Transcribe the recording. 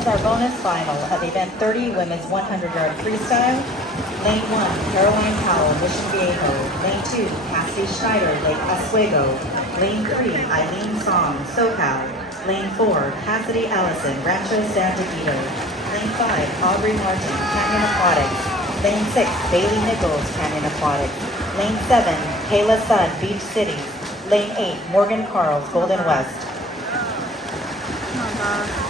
is our bonus final of event 30, women's 100-yard freestyle. Lane 1, Caroline Powell, Mission Viejo. Lane 2, Cassidy Schneider, Lake Oswego. Lane 3, Eileen Song, SoCal. Lane 4, Cassidy Allison, Rancho San Diego. Lane 5, Aubrey Martin, Canyon Aquatics. Lane 6, Bailey Nichols, Canyon Aquatics. Lane 7, Kayla Sun, Beach City. Lane 8, Morgan Carls, Golden West. Oh my God.